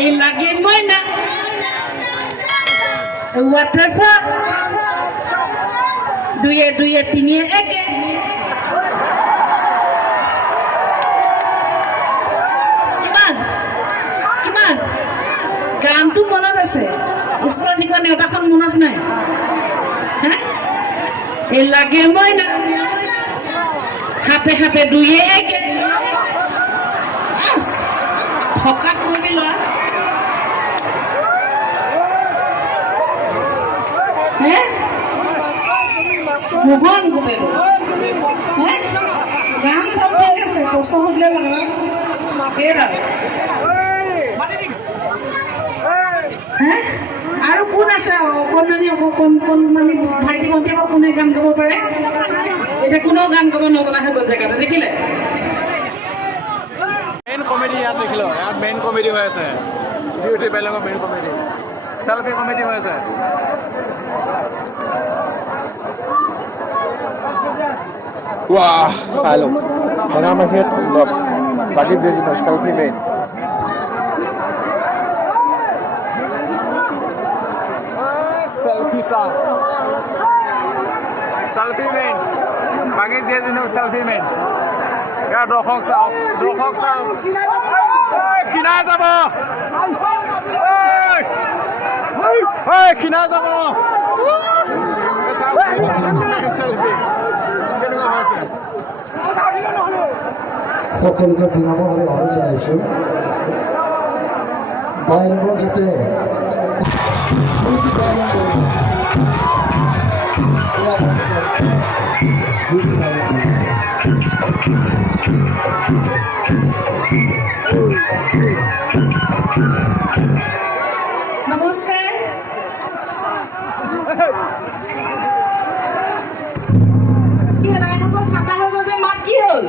এই লাগে ময়না waterfall দুয়ে দুয়ে তিনিয়ে একে কিমান কিমান গানটো মনত আছে স্কুলৰ ঠিকনা নেওতাখন মনত নাই হা এই লাগে ময়না হাতে হাতে দুয়ে একে থকাত কৰিবি ল'ৰা ভগৱান গোটেই গান চাব ঠিক আছে প্ৰশ্ন সুধিলে লাগে আৰু কোন আছে অকণমানি অকণমানি ভাইটি ভণ্টি আকৌ কোনে গান গাব পাৰে এতিয়া কোনেও গান গাব নজনা হৈ গ'ল জেগাতে দেখিলে মেইন কমেডি ইয়াত দেখিলো ইয়াত মেইন কমেডি হৈ আছে বিউটি বেলেগৰ মেইন কমেডি চেলফি কমেডি হৈ আছে Wah, salud. Tengah masjid, bagi jadi selfie main. Selfie sah. Selfie main. Bagi jadi selfie main. Ya dokok sah. Kina jabo. Kina jabo. Selfie. সকলোকে বিনম্ৰভাৱে অনুৰোধ জনাইছোঁ বাহিৰৰ যাতে নমস্কাৰ কি ৰাইসকল ঠাণ্ডা হৈ গ'ল যে মাত কি হ'ল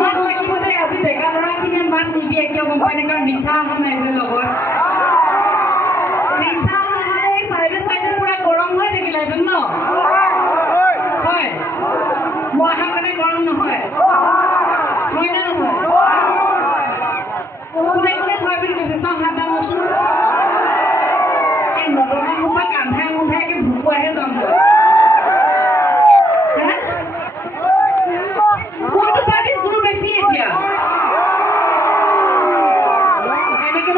মাত লাগিব দেই আজি ডেকা ল'ৰাখিনিয়ে মাত নিদিয়ে কিয় গম পাই নে কাৰণ নিচা অহা নাই যে লগত নিচা অহা চাইডে চাইডে পুৰা গৰম হৈ থাকিলেহেঁতেন ন হয় মই অহা কাৰণে গৰম নহয় হয়নে নহয় কোনে কোনে হয় বুলি কৈছে চাওঁ হাত দামচোন এই নদনা সোপা কান্ধাই মুন্ধাইকে ভুকুৱাহে যাম কোনটো পাৰ্টি জোৰ বেছি এতিয়া এনেকে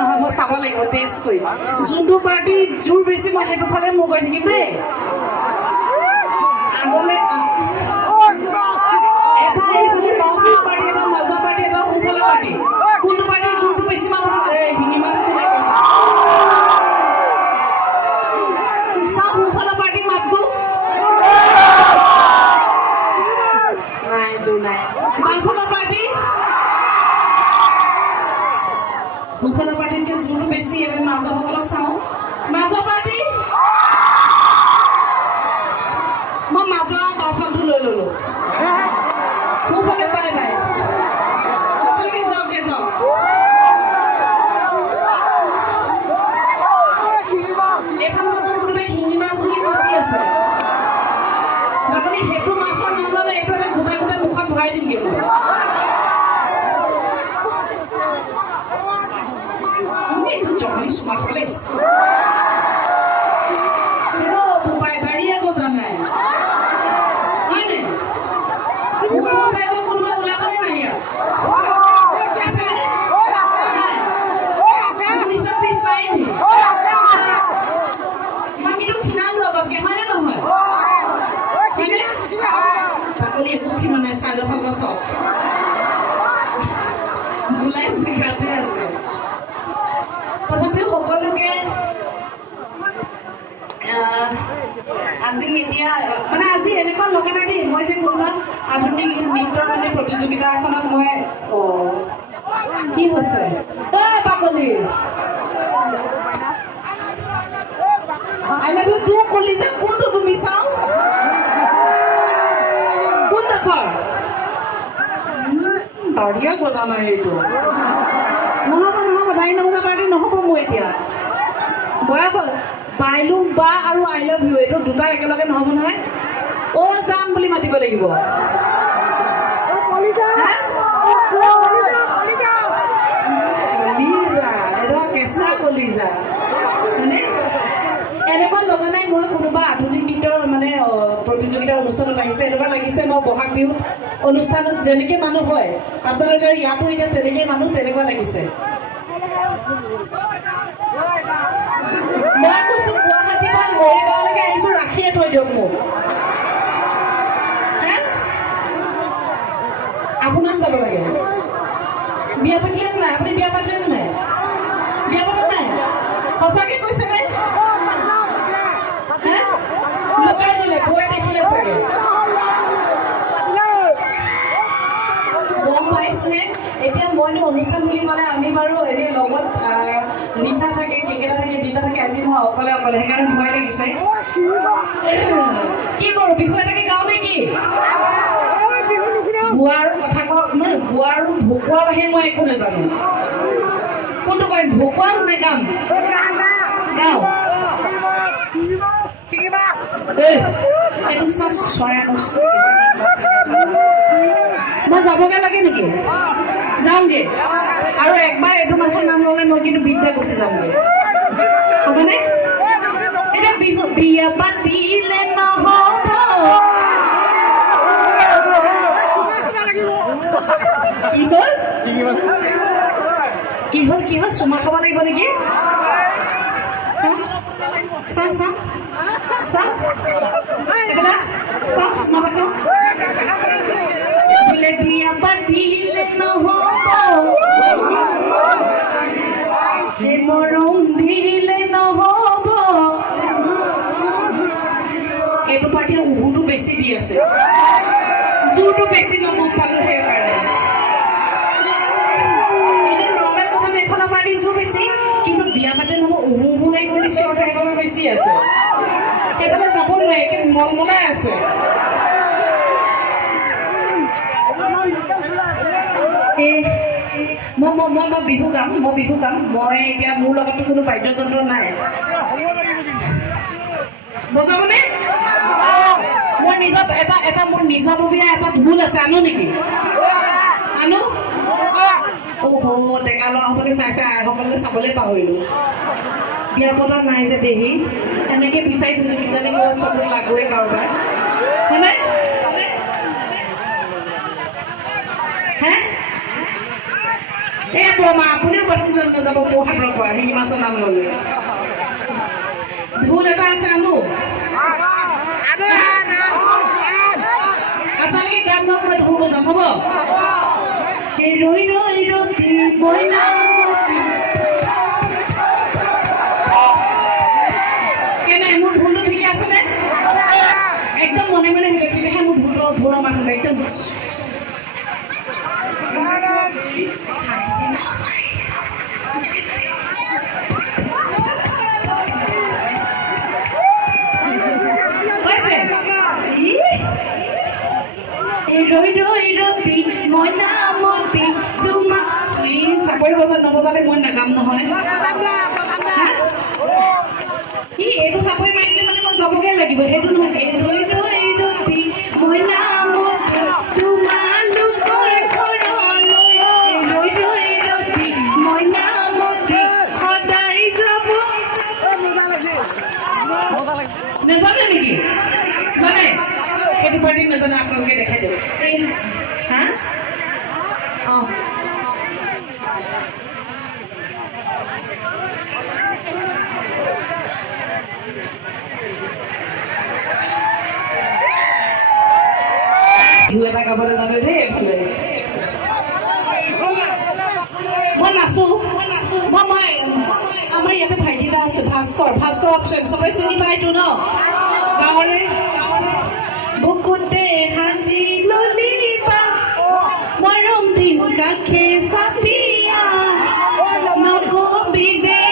নহয় মই চাব লাগিব টেষ্ট কৰি যোনটো পাৰ্টি জোৰ বেছি মই সেইটো ফালে মোৰ গৈ থাকিম দেই আগলৈ এটা এইফালে বাওঁফালে পাৰ্টি এটা মাজৰ পাৰ্টি এটা সোঁফালে পাৰ্টি কোনটো পাৰ্টি জোৰটো বেছি মানুহ শিঙি মাছ কোনে কৈছে চাওঁ সোঁফালৰ পাৰ্টিৰ মাতটো নাই জোৰ নাই বাওঁফালৰ পাৰ্টি সোঁফালৰ পাৰ্টিতকৈ জোৰটো বেছি এবাৰ মাজৰসকলক চাওঁ মাজৰ পাৰ্টি মই মাজৰ বাওঁফালটো লৈ ল'লোঁ সোঁফালে বাই বাই আপোনালোকে যাওঁকে যাওক এইফালে কোনোবাই শিঙি মাছ বুলি ভাবি আছে বাকলি সেইটো মাছৰ নাম ল'লে এইটো এটা গোটাই গোটাই মুখত ভৰাই দিমগৈ এইটো জংঘলী চুমা খাবলৈ এইটো বোপাই দাড়ি আকৌ জানাই হয়নে কোনোবা ওলাবনে নাই ইয়াত ইমান কিন্তু খিনালো আগতকে হয়নে নহয় বাকলি একো খিনা নাই চাইডৰ ফালৰ পৰা চব ওলাই জেগাতে আছে তথাপিও সকলোকে আজি এতিয়া মানে আজি এনেকুৱা লগা নাই দেই মই যে কোনোবা আধুনিক নৃত্যৰ মানে প্ৰতিযোগিতা এখনত মই কি হৈছে বাকলি আই লাভ ইউ টু কলিজা কোনটো তুমি চাওঁ কোন দেশৰ বঢ়িয়া বজা নাই এইটো নহ'ব দাই নহ'ব পাৰ্টি নহ'ব মোৰ এতিয়া বয়স হ'ল বাইলুম বা আৰু আই লাভ ইউ এইটো দুটা একেলগে নহ'ব নহয় অ' যাম বুলি মাতিব লাগিব মই বহাগ বিহু অনুষ্ঠানত যেনেকৈ মানুহ হয় আপোনালোকে ইয়াতো এতিয়া তেনেকৈ মানুহ তেনেকুৱা লাগিছে মই কৈছোঁ গুৱাহাটীৰ পৰা মৰিগাঁৱলৈকে আহিছোঁ ৰাখিয়ে থৈ দিয়ক মোক আপোনাৰ যাব লাগে বিয়া পাতিলে নাই আপুনি বিয়া পাতিলে নাই বিয়া পাতা নাই সঁচাকৈ কৈছে নে লুকাই দিলে বৌয়ে দেখিলে চাগে গম পাইছে এতিয়া মইনো অনুষ্ঠান বুলি ক'লে আমি বাৰু এনেই লগত নিচা থাকে কেকেটা থাকে বিতা থাকে আজি মই অকলে সেইকাৰণে ভয় লাগিছে কি কৰোঁ বিহু এটাকে গাওঁ নেকি গোৱা আৰু কথা কওঁ নহয় গোৱা আৰু ভোকুৱা বাহিৰে মই একো নাজানো কোনটো কয় ভোকুৱাও নে গাম গাওঁ মই যাবগৈ লাগে নেকি যাওঁগৈ আৰু একবাৰ এইটো মাছৰ নাম ল'লে মই কিন্তু বিদ্যা গুচি যামগৈ হ'বনে এতিয়া বিহু বিয়া পাতিলে নহ'ব কি হ'ল চুমা খাব লাগিব নেকি বোলে বিয়া পাতিলে নহ'ব মৰম দিলে নহ'ব এইটো পাৰ্টিয়ে উহুটো বেছি দি আছে জোৰটো বেছি মই গম পালোঁ সেইকাৰণে এনে নৰ্মেল কথা এইফালৰ পাৰ্টি জোৰ বেছি কিন্তু বিয়া পাতে নহয় উহু নাই কৰি চিঞৰটো সেইফালে বেছি আছে সেইফালে যাব নোৱাৰে একে মলমলাই আছে মই বিহু গাম মই এতিয়া মোৰ লগতো কোনো বাদ্যযন্ত্ৰ নাই বজাবনে মোৰ মোৰ নিজাববীয়া এটা ঢোল আছে আনো নেকি আনো ডেকা ল'ৰাসকলে চাই আইসকলে চাবলৈ পাহৰিলোঁ বিয়া পতা নাই যে দেহি এনেকৈ বিচাৰি ফুৰিছোঁ কিজানি মোৰ চকুত লাগোৱে কাৰোবাৰ হয়নে হে এই বৰমা আপুনিও বাচি নাযাব বৌহাটৰ পৰা শিঙি মাছৰ নাম ল'লে ঢোল এটা আছে আনো আপোনালোকে গান গাওক মই ঢোল বজাম হ'ব ৰৈ ৰৈ ৰতি মইনা কেনে মোৰ ঢোলটো ঠিকে আছেনে একদম মনে মনে আহিলে তেতিয়াহে মোৰ ঢোলৰ মানুহ একদম চাপৰি বজাত নবজালে মই নাগাম নহয় এইটো চাপৰি মাৰিলে মানে মই যাবগৈ লাগিব সেইটো নহয় নেজানে নেকি জানে এইটো পাৰ্টি নাজানে আপোনালোকে দেখাই দিয়ক হা অঁ বিহু এটা গাবলৈ জানে দেই এইফালে মই নাচো মই আমাৰ ইয়াতে ভাইটি এটা আছে ভাস্কৰ অপশ্যন চবে চিনি পাইতো ন গাঁৱৰে বুকুতে সাজি ললিপা মৰম দিম কাষে চাপিয়া নকবি দে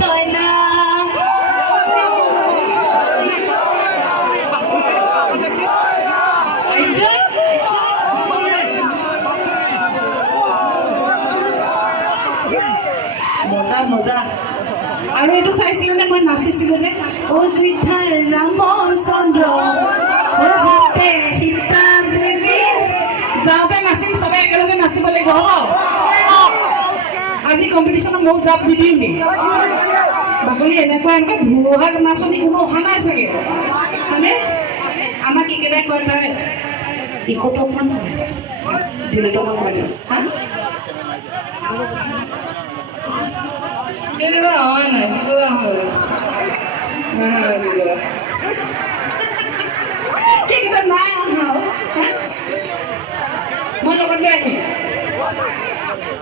তই না মজা আৰু এইটো চাইছিলে নে মই নাচিছিলোঁ যে অযোধ্যাৰ ৰামচন্দ্ৰ সীতা দেৱী যাওঁতে নাচিম চবে একেলগে নাচিব লাগিব হ'ব আজি কম্পিটিশ্যনত মোক জাপ দি দিম নি বাকলি এনেকুৱা ভুৱা নাচনি কোনো অহা নাই চাগে হয়নে আমাক কি কেনে কয় তই ইকোটো অকমান দিলেতো অকমান কমাই দিম হা কেনেকুৱা হয় নাই কেনেকুৱা হয় কেইকেইটা নাই অহা মই লগত লৈ আহিম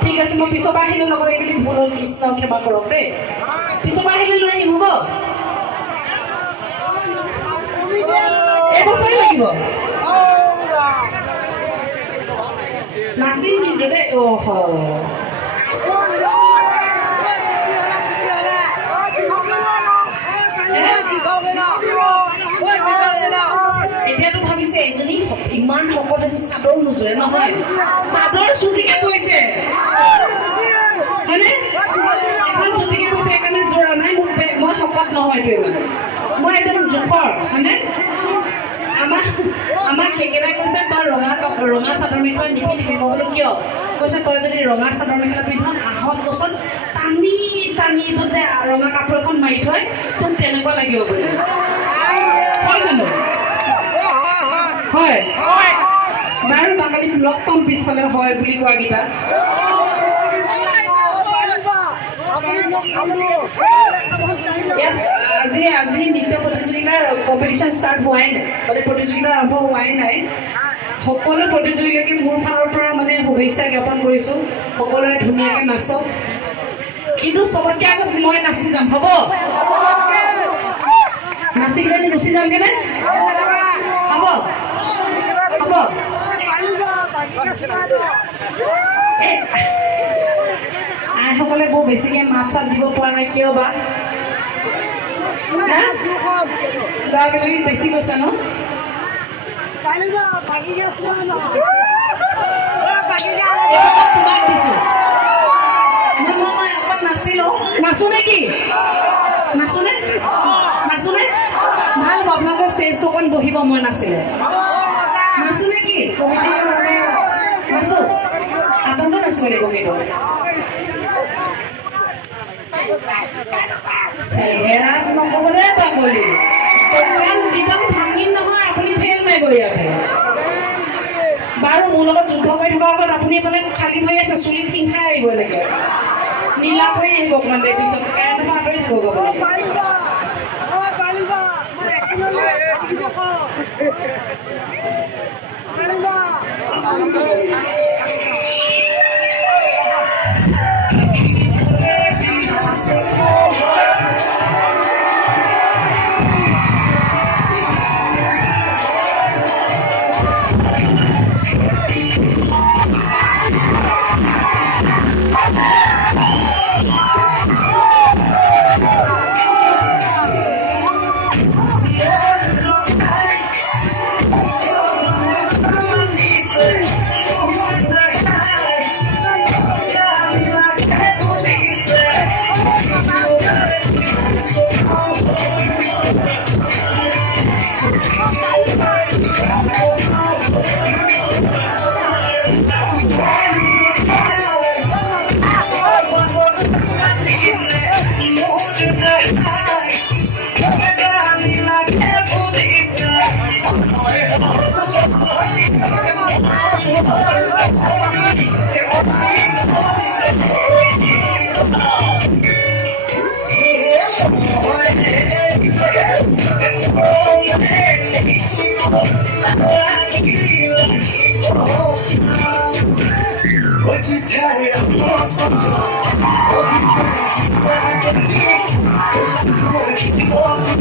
ঠিক আছে মই পিছৰ পৰা আহিলে লগত এইবুলি ভুল হ'ল কৃষ্ণ ক্ষমা কৰক দেই পিছৰ পৰা আহিলে লৈ আহিম হ'ব এবছৰে লাগিব নাছিল কিন্তু দেই অহ এতিয়াতো ভাবিছে এজনী ইমান শকত হৈছে চাদৰ নোজোৰে নহয় চাদৰ চুটিকে পৰিছে হয়নে এখন চুটিকে পৰিছে সেইকাৰণে জোৰা নাই মই শকত নহয়তো ইমান মই একদম জোখৰ হয়নে আমাক কেকেৰাই কৈছে তই ৰঙা চাদৰ মেখেলা নিপিন্ধিবি মই বোলো কিয় কৈছে তই যদি ৰঙা চাদৰ মেখেলা পিন্ধ আহত গছত টানি টানি এইটো যে ৰঙা কাপোৰ এখন মাৰি থয় তোক তেনেকুৱা লাগিব বুলি হয় জানো হয় বাৰু বাঙালীক লগ পাম পিছফালে হয় বুলি কোৱাকেইটা আজি নৃত্য প্ৰতিযোগিতাৰ কম্পিটিশ্যন ষ্টাৰ্ট হোৱাই নাই মানে প্ৰতিযোগিতা আৰম্ভ হোৱাই নাই সকলো প্ৰতিযোগিতাকে মোৰ ফালৰ পৰা মানে শুভেচ্ছা জ্ঞাপন কৰিছোঁ সকলোৰে ধুনীয়াকৈ নাচক কিন্তু চবতকৈ আগত মই নাচি যাম হ'ব নাচি কিনে গুচি যামগৈ নে হ'ব হ'ব আইসকলে বৰ বেছিকৈ মাত চাত দিব পৰা নাই কিয় বা ল'ৰাবিলাকে বেছি কৈছে ন তোমাক দিছোঁ মই অকণ নাচিলোঁ নাচোঁ নে কি নাচোনে ভাল হ'ব আপোনালোকৰ ষ্টেজটো অকণ বহিব মই নাচিলে নাচোঁ নে কি কমিটি মানে নাচোঁ আপোনালোকে নাচিব লাগিব কিন্তু চেহেৰাত নক'বলে পাগলী দোকান যিজন ভাঙিম নহয় আপুনি ফেল মাৰিব ইয়াতে বাৰু মোৰ লগত যুদ্ধ কৰি থকাৰ আগত আপুনি এইফালে খালী হৈ আছে চুলিত হিংসাই আহিব এনেকৈ নীলা হৈ আহিব অকণমান দেৰি পিছত কাৰেণ্টৰ পৰা আঁতৰি থাকিব What you tell you, I'm